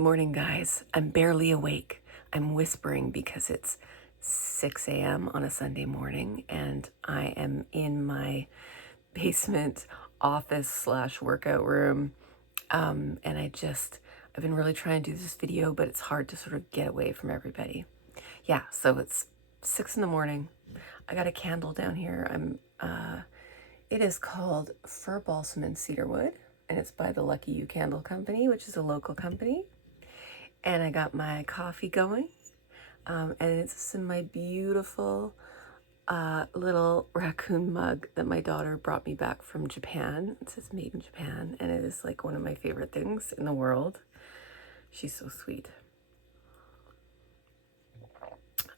Morning, guys. I'm barely awake. I'm whispering because it's 6 a.m. on a Sunday morning, and I am in my basement office slash workout room. And I've been really trying to do this video, but it's hard to sort of get away from everybody. Yeah, so it's 6 in the morning. I got a candle down here. It is called Fir Balsam and Cedarwood, and it's by the Lucky You Candle Company, which is a local company. And I got my coffee going, and it's in my beautiful little raccoon mug that my daughter brought me back from Japan. It says made in Japan, and it is like one of my favorite things in the world. She's so sweet.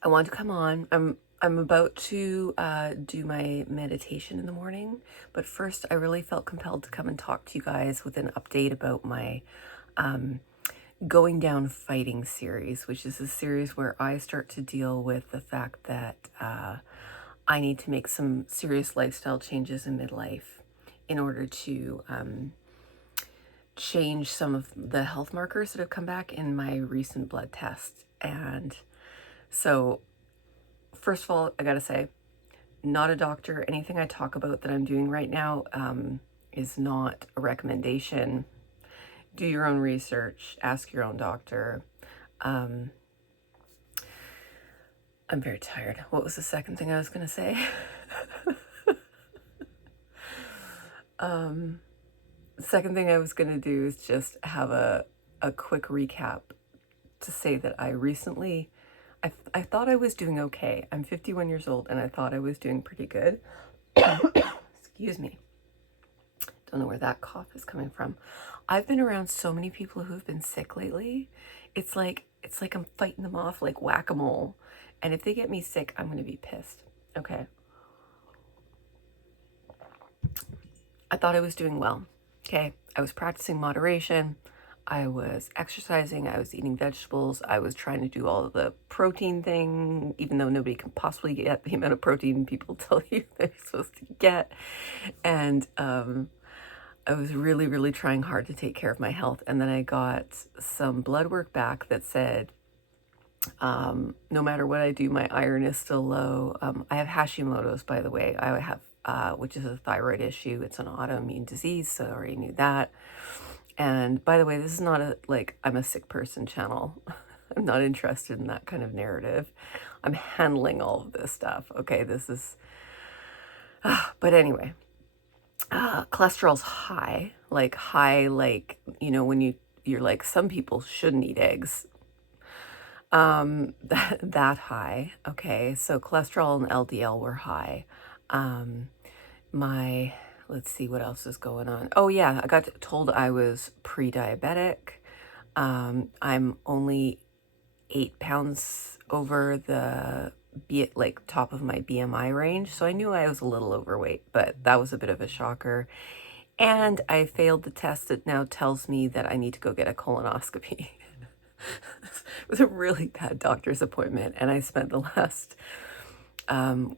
I want to come on. I'm about to do my meditation in the morning, but first I really felt compelled to come and talk to you guys with an update about my Going Down Fighting series, which is a series where I start to deal with the fact that I need to make some serious lifestyle changes in midlife in order to change some of the health markers that have come back in my recent blood test. And so, first of all, I gotta say, not a doctor. Anything I talk about that I'm doing right now is not a recommendation. Do your own research, ask your own doctor. I'm very tired. What was the second thing I was going to say? The second thing I was going to do is just have a quick recap to say that I recently, I thought I was doing okay. I'm 51 years old and I thought I was doing pretty good. Excuse me. Don't know where that cough is coming from. I've been around so many people who've been sick lately. It's like I'm fighting them off like whack-a-mole. And if they get me sick, I'm going to be pissed. Okay. I thought I was doing well. Okay. I was practicing moderation. I was exercising. I was eating vegetables. I was trying to do all of the protein thing, even though nobody can possibly get the amount of protein people tell you they're supposed to get. And I was really, really trying hard to take care of my health. And then I got some blood work back that said, no matter what I do, my iron is still low. I have Hashimoto's, by the way. I have, which is a thyroid issue. It's an autoimmune disease, so I already knew that. And by the way, this is not I'm a sick person channel. I'm not interested in that kind of narrative. I'm handling all of this stuff. Okay, this is, but anyway. Cholesterol's high, when you're like, some people shouldn't eat eggs. That high. Okay, so cholesterol and LDL were high. Let's see what else is going on. Oh yeah, I got told I was pre-diabetic. I'm only 8 pounds over the top of my BMI range, so I knew I was a little overweight, but that was a bit of a shocker. And I failed the test that now tells me that I need to go get a colonoscopy. It was a really bad doctor's appointment, and I spent the last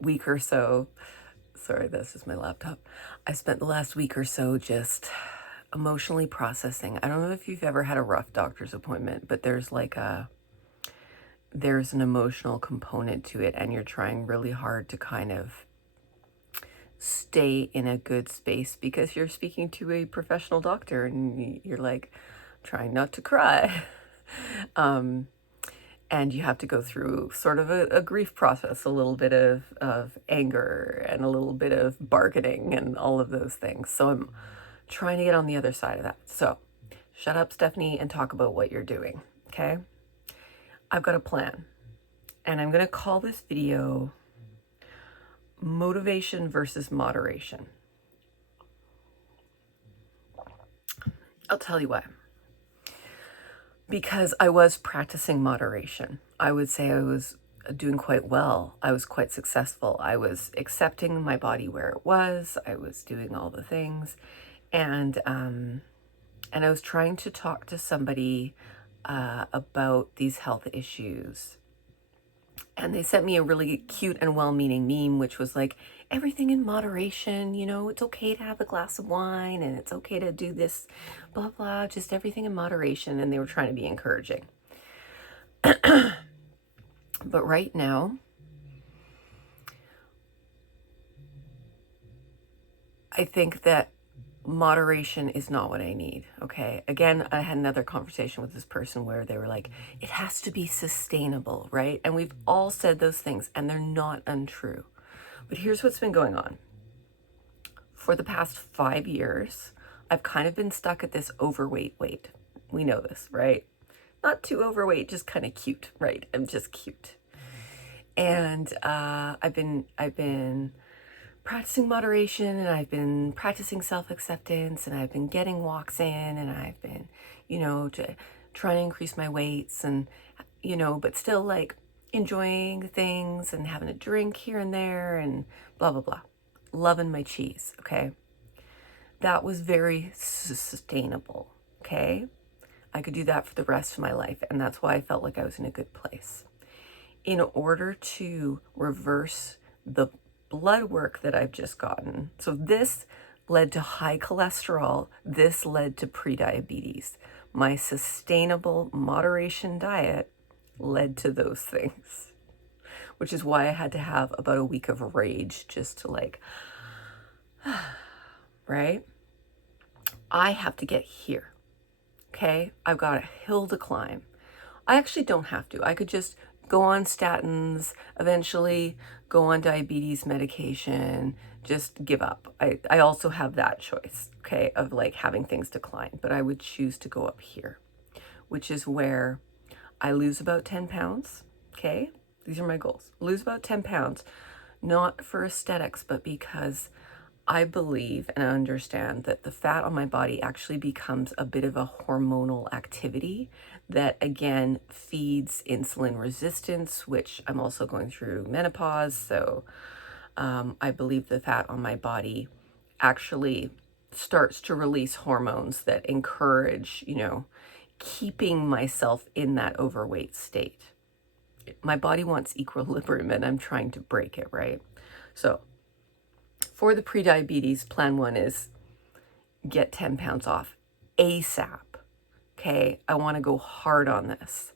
week or so, sorry, this is my laptop. I spent the last week or so just emotionally processing. I don't know if you've ever had a rough doctor's appointment, but there's an emotional component to it, and you're trying really hard to kind of stay in a good space because you're speaking to a professional doctor and you're like trying not to cry. And you have to go through sort of a grief process, a little bit of anger and a little bit of bargaining and all of those things. So I'm trying to get on the other side of that. So shut up, Stephanie, and talk about what you're doing, okay? I've got a plan, and I'm going to call this video Motivation versus Moderation. I'll tell you why. Because I was practicing moderation. I would say I was doing quite well. I was quite successful. I was accepting my body where it was. I was doing all the things. And I was trying to talk to somebody about these health issues. And they sent me a really cute and well-meaning meme, which was like, everything in moderation, you know, it's okay to have a glass of wine and it's okay to do this, blah, blah, just everything in moderation. And they were trying to be encouraging. But right now, I think that moderation is not what I need. Okay. Again, I had another conversation with this person where they were like, it has to be sustainable, right? And we've all said those things and they're not untrue. But here's what's been going on. For the past 5 years, I've kind of been stuck at this overweight weight. We know this, right? Not too overweight, just kind of cute, right? I'm just cute. And I've been practicing moderation, and I've been practicing self-acceptance, and I've been getting walks in, and I've been, trying to increase my weights, and but still like enjoying things and having a drink here and there and blah blah blah. Loving my cheese, okay? That was very sustainable, okay? I could do that for the rest of my life, and that's why I felt like I was in a good place. In order to reverse the blood work that I've just gotten, so this led to high cholesterol, this led to prediabetes. My sustainable moderation diet led to those things, which is why I had to have about a week of rage just to like, right? I have to get here, okay? I've got a hill to climb. I actually don't have to. I could just go on statins, eventually go on diabetes medication, just give up. I also have that choice, okay, of like having things decline, but I would choose to go up here, which is where I lose about 10 pounds, okay? These are my goals. Lose about 10 pounds, not for aesthetics, but because I believe and I understand that the fat on my body actually becomes a bit of a hormonal activity that again feeds insulin resistance, which I'm also going through menopause. So I believe the fat on my body actually starts to release hormones that encourage, keeping myself in that overweight state. My body wants equilibrium and I'm trying to break it, right? So for the prediabetes, plan one is get 10 pounds off ASAP. Okay, I want to go hard on this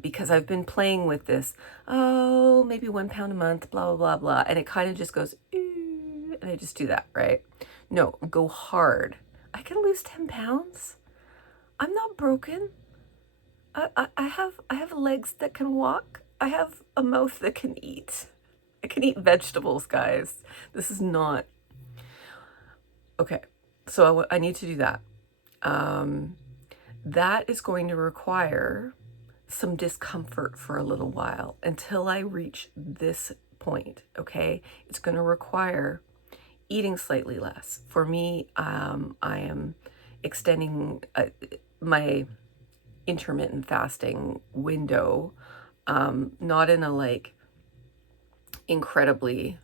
because I've been playing with this, maybe 1 pound a month, blah, blah, blah, blah. And it kind of just goes, and I just do that, right? No, go hard. I can lose 10 pounds. I'm not broken. I have legs that can walk. I have a mouth that can eat. I can eat vegetables, guys. This is not... Okay, so I need to do that. That is going to require some discomfort for a little while until I reach this point, okay? It's going to require eating slightly less. For me, I am extending my intermittent fasting window, not in a like incredibly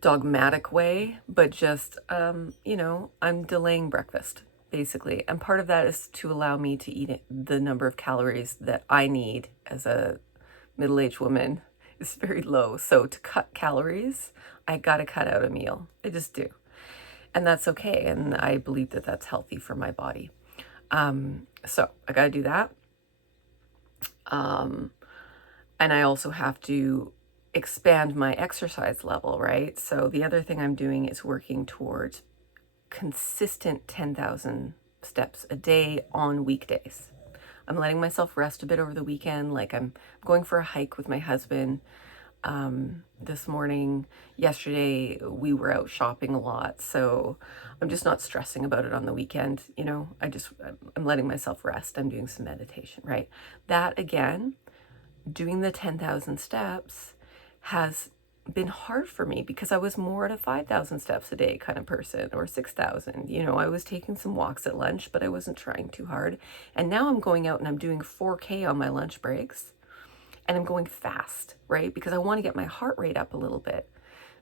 dogmatic way, but just, I'm delaying breakfast basically. And part of that is to allow me to eat the number of calories that I need as a middle-aged woman is very low. So to cut calories, I got to cut out a meal. I just do. And that's okay. And I believe that that's healthy for my body. So I got to do that. And I also have to expand my exercise level, right? So the other thing I'm doing is working towards consistent 10,000 steps a day on weekdays. I'm letting myself rest a bit over the weekend. Like I'm going for a hike with my husband this morning. Yesterday we were out shopping a lot, so I'm just not stressing about it on the weekend. I'm letting myself rest. I'm doing some meditation, right? That again, doing the 10,000 steps has been hard for me because I was more at a 5,000 steps a day kind of person, or 6,000. I was taking some walks at lunch, but I wasn't trying too hard. And now I'm going out and I'm doing 4K on my lunch breaks, and I'm going fast, right? Because I want to get my heart rate up a little bit,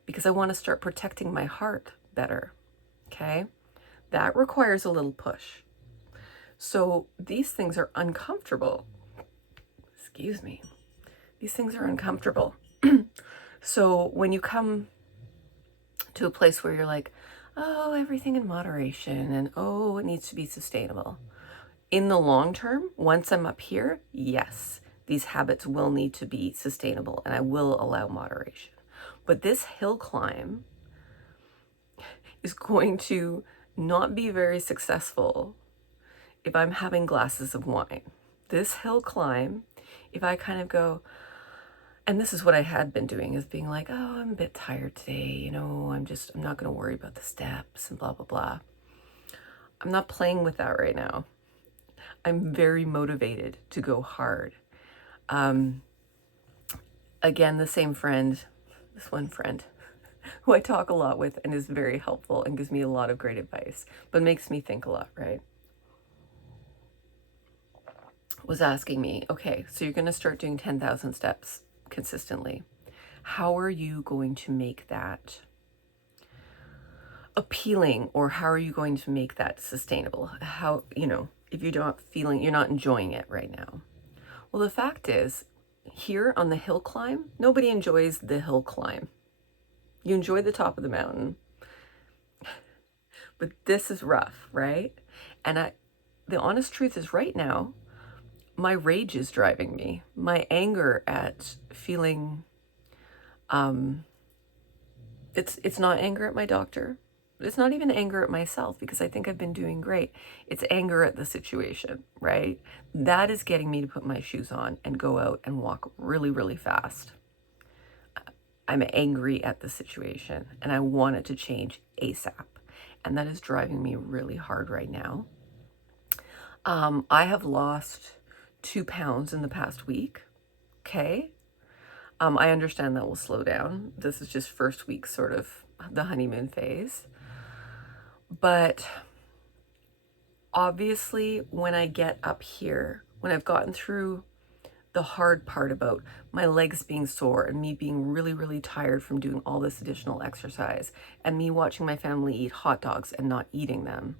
because I want to start protecting my heart better. Okay? That requires a little push. So these things are uncomfortable. Excuse me. these things are uncomfortable. So when you come to a place where you're like, oh, everything in moderation and oh, it needs to be sustainable. In the long term, once I'm up here, yes, these habits will need to be sustainable and I will allow moderation. But this hill climb is going to not be very successful if I'm having glasses of wine. This hill climb, if I kind of go, and this is what I had been doing, is being like, oh, I'm a bit tired today, you know, I'm not going to worry about the steps and blah, blah, blah. I'm not playing with that right now. I'm very motivated to go hard. Again, the same friend, this one friend, who I talk a lot with and is very helpful and gives me a lot of great advice, but makes me think a lot, right? Was asking me, okay, so you're going to start doing 10,000 steps consistently. How are you going to make that appealing, or how are you going to make that sustainable? How, you know, if you're not enjoying it right now. Well, the fact is, here on the hill climb, nobody enjoys the hill climb. You enjoy the top of the mountain, but this is rough, right? And the honest truth is, right now, my rage is driving me. My anger at feeling, it's not anger at my doctor. It's not even anger at myself because I think I've been doing great. It's anger at the situation, right? That is getting me to put my shoes on and go out and walk really, really fast. I'm angry at the situation and I want it to change ASAP. And that is driving me really hard right now. I have lost 2 pounds in the past week. Okay. I understand that will slow down. This is just first week, sort of the honeymoon phase. But obviously, when I get up here, when I've gotten through the hard part about my legs being sore and me being really, really tired from doing all this additional exercise and me watching my family eat hot dogs and not eating them.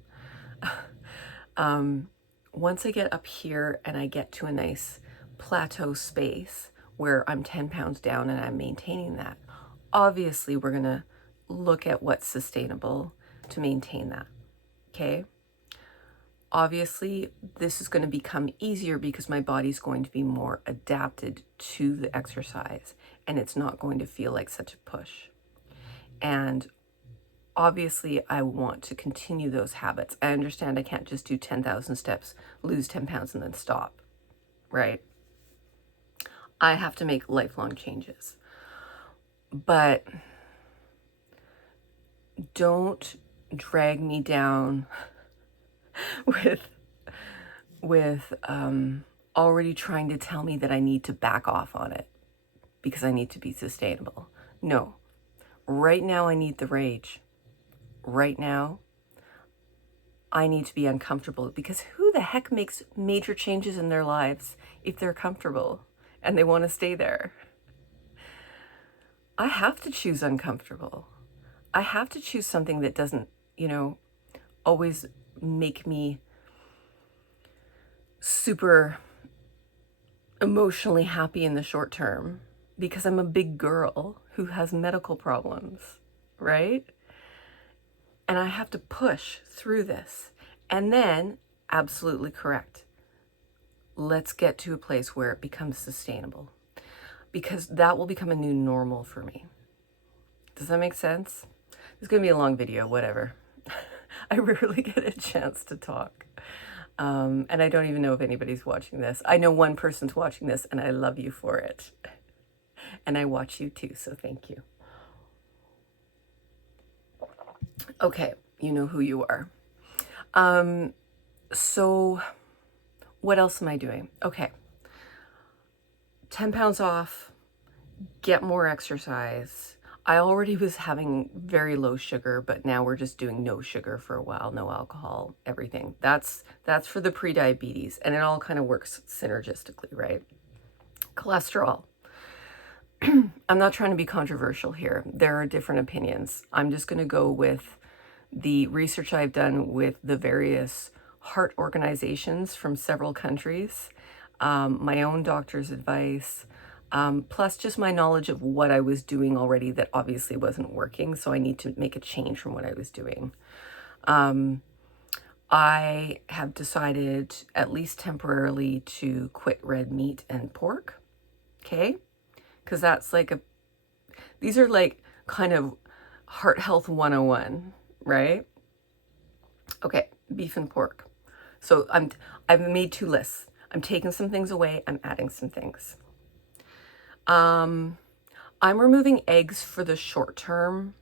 Once I get up here and I get to a nice plateau space where I'm 10 pounds down and I'm maintaining that, obviously we're going to look at what's sustainable to maintain that. Okay. Obviously, this is going to become easier because my body's going to be more adapted to the exercise and it's not going to feel like such a push. And obviously, I want to continue those habits. I understand I can't just do 10,000 steps, lose 10 pounds, and then stop, right? I have to make lifelong changes. But don't drag me down with already trying to tell me that I need to back off on it because I need to be sustainable. No. Right now, I need the rage. Right now, I need to be uncomfortable because who the heck makes major changes in their lives if they're comfortable and they want to stay there? I have to choose uncomfortable. I have to choose something that doesn't, always make me super emotionally happy in the short term because I'm a big girl who has medical problems, right? And I have to push through this. And then, absolutely correct. Let's get to a place where it becomes sustainable because that will become a new normal for me. Does that make sense? It's going to be a long video, whatever. I rarely get a chance to talk. And I don't even know if anybody's watching this. I know one person's watching this and I love you for it. And I watch you too, so thank you. Okay, you know who you are. So what else am I doing? Okay. 10 pounds off, get more exercise. I already was having very low sugar, but now we're just doing no sugar for a while, no alcohol, everything. That's for the pre-diabetes, and it all kind of works synergistically, right? Cholesterol. I'm not trying to be controversial here. There are different opinions. I'm just going to go with the research I've done with the various heart organizations from several countries, my own doctor's advice, plus just my knowledge of what I was doing already that obviously wasn't working. So I need to make a change from what I was doing. I have decided, at least temporarily, to quit red meat and pork. Okay? Because that's like these are like kind of heart health 101, right? Okay, beef and pork. So I've made 2 lists. I'm taking some things away, I'm adding some things. I'm removing eggs for the short term.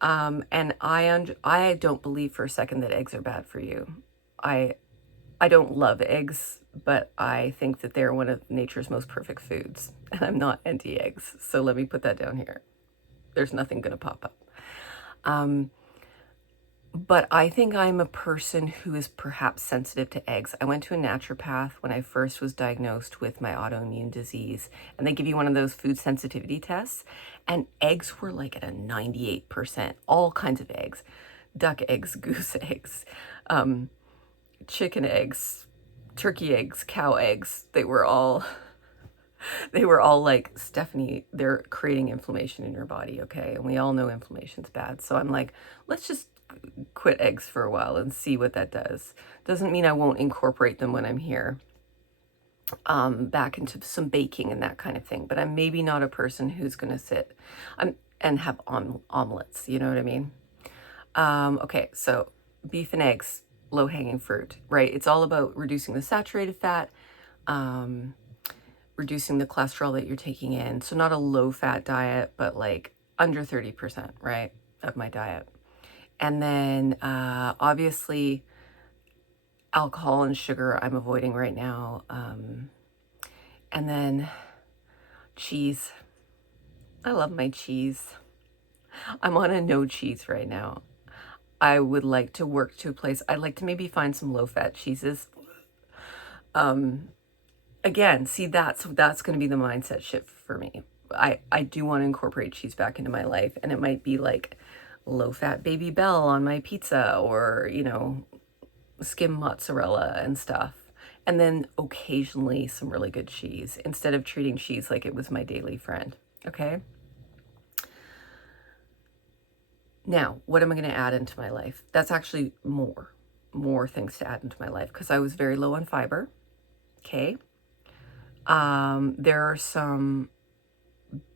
And I don't believe for a second that eggs are bad for you. I don't love eggs, but I think that they're one of nature's most perfect foods. And I'm not anti-eggs, so let me put that down here. There's nothing gonna pop up. But I think I'm a person who is perhaps sensitive to eggs. I went to a naturopath when I first was diagnosed with my autoimmune disease, and they give you one of those food sensitivity tests, and eggs were like at a 98%, all kinds of eggs, duck eggs, goose eggs, chicken eggs, turkey eggs, cow eggs. They were all like, Stephanie, they're creating inflammation in your body, okay? And we all know inflammation's bad. So I'm like, let's just quit eggs for a while and see what that does. Doesn't mean I won't incorporate them when I'm here, back into some baking and that kind of thing. But I'm maybe not a person who's going to sit and have omelets. You know what I mean? Okay, so beef and eggs, low-hanging fruit, right? It's all about reducing the saturated fat, reducing the cholesterol that you're taking in. So not a low-fat diet, but like under 30%, right, of my diet. And then obviously alcohol and sugar I'm avoiding right now. And then cheese. I love my cheese. I'm on a no cheese right now. I would like to work to a place. I'd like to maybe find some low-fat cheeses. Again, see, that's going to be the mindset shift for me. I do want to incorporate cheese back into my life, and it might be like low-fat Baby Bell on my pizza, or, you know, skim mozzarella and stuff. And then occasionally some really good cheese, instead of treating cheese like it was my daily friend. Okay? Now, what am I going to add into my life? That's actually more things to add into my life, because I was very low on fiber. Okay? There are some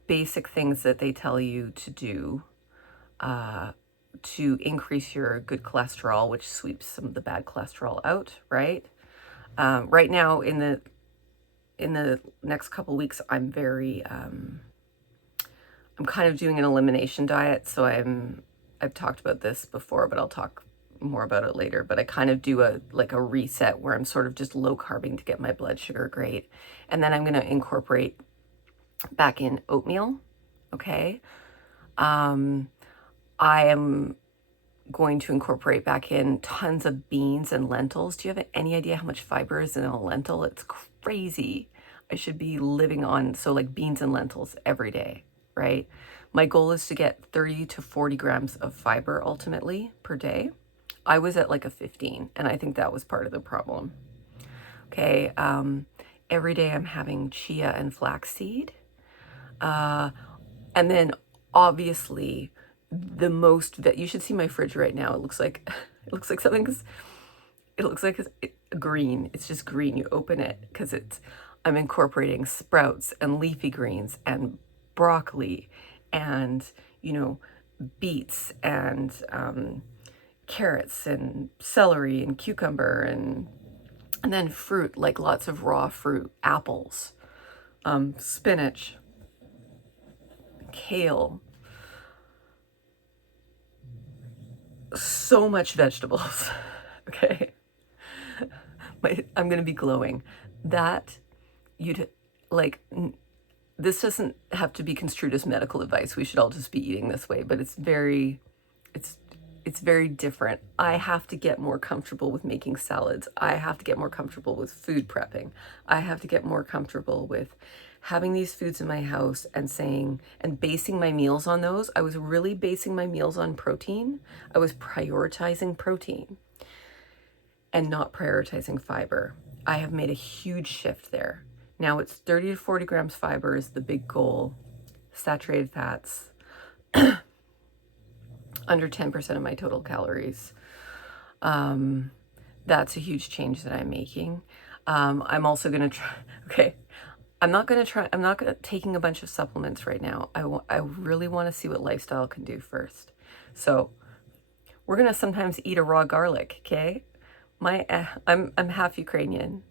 basic things that they tell you to do to increase your good cholesterol, which sweeps some of the bad cholesterol out, right? Right now, in the next couple weeks, I'm very I'm kind of doing an elimination diet. So I've talked about this before, but I'll talk more about it later. But I kind of do a reset where I'm sort of just low carbing to get my blood sugar great, and then I'm going to incorporate back in oatmeal. Okay. I am going to incorporate back in tons of beans and lentils. Do you have any idea how much fiber is in a lentil? It's crazy. I should be living on, so like beans and lentils every day, right? My goal is to get 30 to 40 grams of fiber ultimately per day. I was at like a 15, and I think that was part of the problem. Okay. Every day I'm having chia and flaxseed. And then obviously the most that you should see my fridge right now. It looks like something, it looks like it's green. It's just green. You open it because I'm incorporating sprouts and leafy greens and broccoli and, you know, beets and carrots and celery and cucumber and then fruit, like lots of raw fruit, apples, spinach, kale, so much vegetables. Okay. I'm going to be glowing. That you'd like, this doesn't have to be construed as medical advice. We should all just be eating this way, but it's very different. I have to get more comfortable with making salads. I have to get more comfortable with food prepping. I have to get more comfortable with having these foods in my house and basing my meals on those. I was really basing my meals on protein. I was prioritizing protein and not prioritizing fiber. I have made a huge shift there. Now it's 30 to 40 grams fiber is the big goal. Saturated fats, under 10% of my total calories. That's a huge change that I'm making. I'm also going to try, okay, I'm not taking a bunch of supplements right now. I really want to see what lifestyle can do first. So we're going to sometimes eat a raw garlic, okay? I'm half Ukrainian.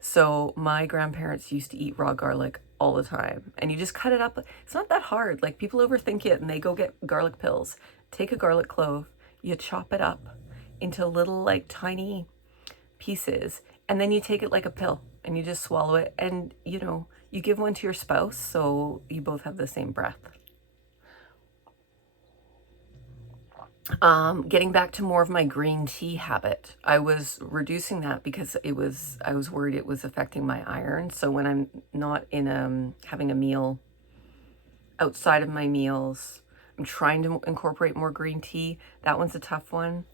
So my grandparents used to eat raw garlic all the time. And you just cut it up. It's not that hard. Like, people overthink it and they go get garlic pills. Take a garlic clove, you chop it up into little, like, tiny pieces, and then you take it like a pill and you just swallow it, and you give one to your spouse so you both have the same breath. Getting back to more of my green tea habit, I was reducing that because I was worried it was affecting my iron. So when I'm not in having a meal, outside of my meals, I'm trying to incorporate more green tea. That one's a tough one.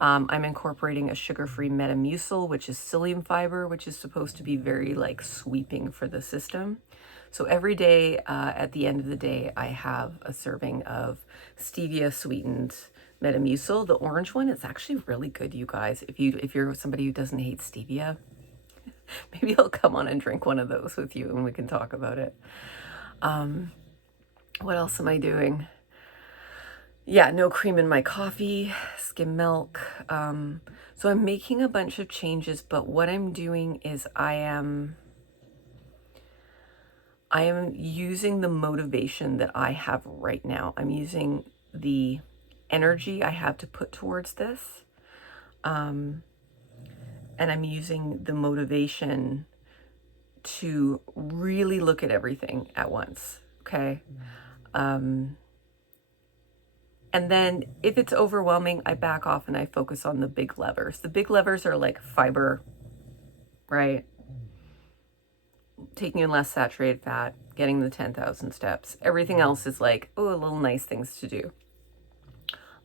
I'm incorporating a sugar-free Metamucil, which is psyllium fiber, which is supposed to be very, like, sweeping for the system. So every day, at the end of the day, I have a serving of stevia sweetened Metamucil. The orange one is actually really good, you guys. If you're somebody who doesn't hate stevia, maybe I'll come on and drink one of those with you and we can talk about it. What else am I doing? Yeah, no cream in my coffee, skim milk. So I'm making a bunch of changes, but what I'm doing is I am using the motivation that I have right now. I'm using the energy I have to put towards this. And I'm using the motivation to really look at everything at once, okay? And then if it's overwhelming, I back off and I focus on the big levers. The big levers are like fiber, right? Taking in less saturated fat, getting the 10,000 steps. Everything else is like, oh, little nice things to do.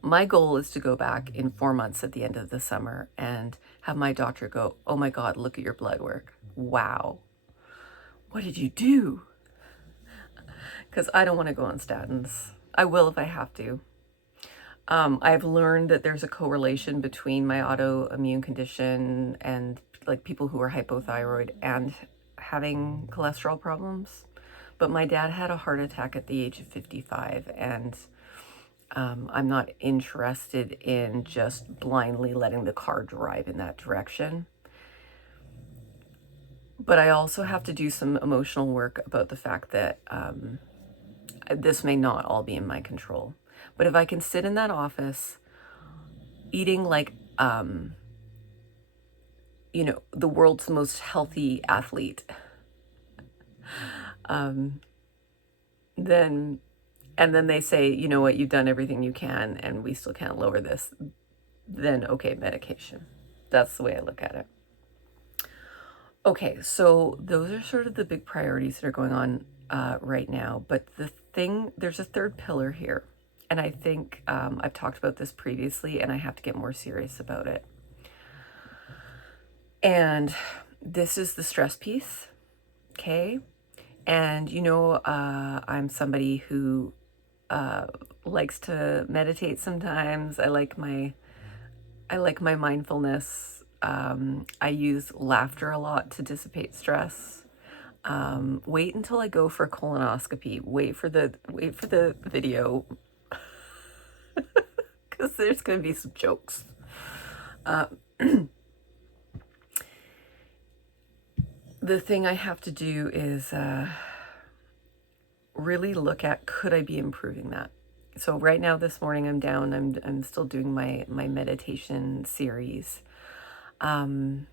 My goal is to go back in 4 months at the end of the summer and have my doctor go, oh my God, look at your blood work. Wow. What did you do? Because I don't want to go on statins. I will if I have to. I've learned that there's a correlation between my autoimmune condition and, like, people who are hypothyroid and having cholesterol problems. But my dad had a heart attack at the age of 55, and I'm not interested in just blindly letting the car drive in that direction. But I also have to do some emotional work about the fact that this may not all be in my control. But if I can sit in that office eating like, the world's most healthy athlete, then they say, you know what, you've done everything you can and we still can't lower this, then okay, medication. That's the way I look at it. Okay, so those are sort of the big priorities that are going on right now. But there's a third pillar here. And I think I've talked about this previously, and I have to get more serious about it. And this is the stress piece, okay? And I'm somebody who likes to meditate sometimes. I like my mindfulness. I use laughter a lot to dissipate stress. Wait until I go for a colonoscopy. Wait for the video. Because there's going to be some jokes. The thing I have to do is really look at, could I be improving that? So right now, this morning, I'm down. I'm still doing my meditation series. And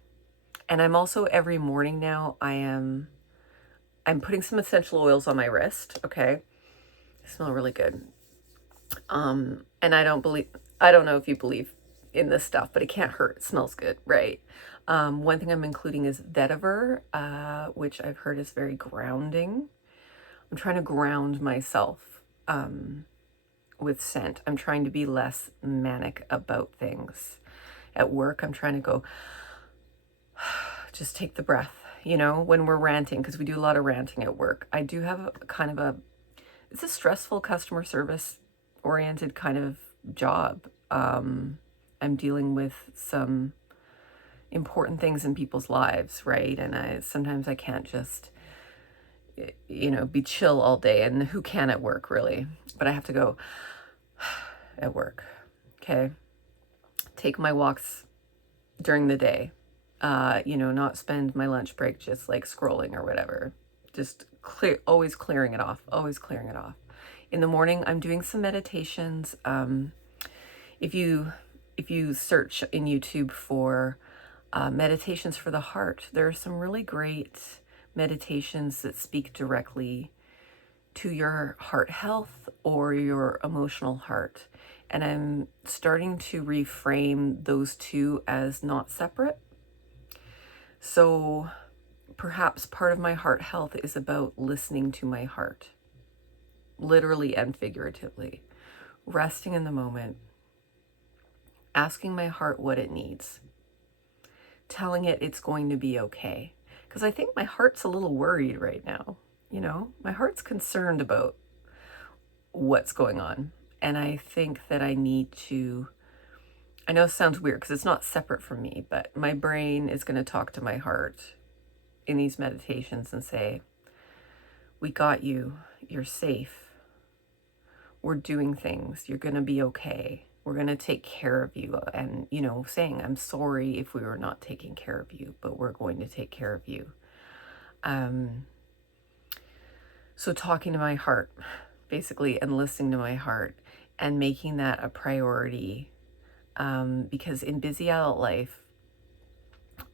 I'm also, every morning now, I'm putting some essential oils on my wrist, okay? They smell really good. And I don't know if you believe in this stuff, but it can't hurt. It smells good, right? One thing I'm including is vetiver, which I've heard is very grounding. I'm trying to ground myself with scent. I'm trying to be less manic about things. At work, I'm trying to go, just take the breath, you know, when we're ranting, because we do a lot of ranting at work, I do have a kind of it's a stressful customer service oriented kind of job. I'm dealing with some important things in people's lives, right? And sometimes I can't just, be chill all day. And who can at work, really? But I have to go at work. Okay. Take my walks during the day. Not spend my lunch break just like scrolling or whatever. Just always clearing it off, always clearing it off. In the morning, I'm doing some meditations. If you search in YouTube for meditations for the heart, there are some really great meditations that speak directly to your heart health or your emotional heart. And I'm starting to reframe those two as not separate. So perhaps part of my heart health is about listening to my heart, literally and figuratively, resting in the moment, asking my heart what it needs, telling it it's going to be okay. Because I think my heart's a little worried right now. My heart's concerned about what's going on. And I think that I know it sounds weird because it's not separate from me, but my brain is going to talk to my heart in these meditations and say, we got you, you're safe, we're doing things, you're going to be okay, we're going to take care of you. And, saying, I'm sorry if we were not taking care of you, but we're going to take care of you. So talking to my heart, basically, and listening to my heart and making that a priority. Because in busy adult life,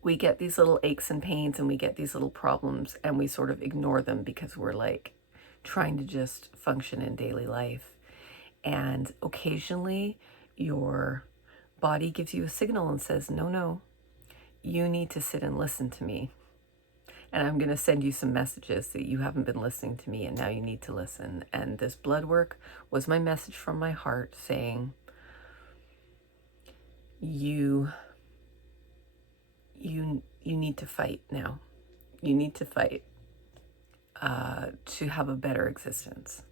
we get these little aches and pains and we get these little problems and we sort of ignore them because we're like trying to just function in daily life. And occasionally your body gives you a signal and says, no, you need to sit and listen to me. And I'm going to send you some messages that you haven't been listening to me and now you need to listen. And this blood work was my message from my heart saying, you need to fight now. You need to fight to have a better existence.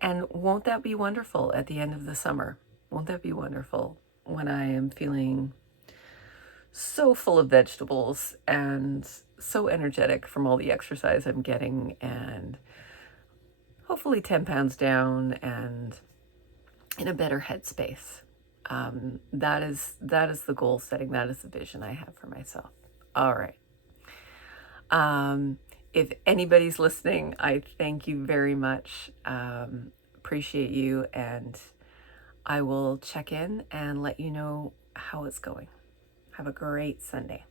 And won't that be wonderful at the end of the summer? Won't that be wonderful when I am feeling so full of vegetables and so energetic from all the exercise I'm getting, and hopefully 10 pounds down and in a better headspace. That is the goal setting. That is the vision I have for myself. All right. If anybody's listening, I thank you very much. Appreciate you, and I will check in and let you know how it's going. Have a great Sunday.